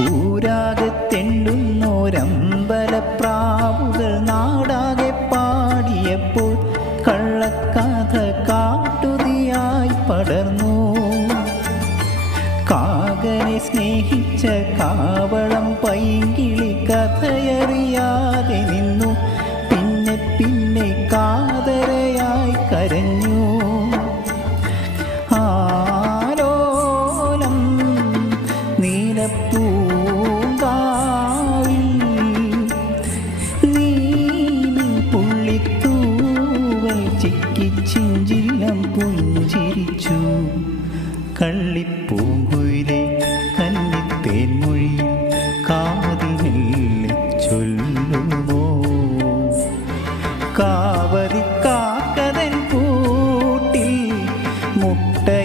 ഊരാകെ തെണ്ടുന്നോരമ്പലപ്രാവുകൾ നാടാകെ പാടിയപ്പോൾ കള്ളക്കഥ കാട്ടുതീയായി പടർന്നു. കാകനെ സ്നേഹിച്ച കാവളം പൈങ്കിളി കഥയറിയാതെ നിന്നു. പിന്നെ പിന്നെ കാതരയായി കരഞ്ഞു. ആലോലം നീലപ്പൂങ്കാവിൽ നീലും പുള്ളിത്തൂവൽ ചിക്കിച്ചിഞ്ചിലം പുഞ്ചിരിച്ചു. കള്ളിപ്പൂങ്കുയിലെ കന്നിത്തേൻമൊഴിയിൽ കാതിൽ ചൊല്ലുമോ?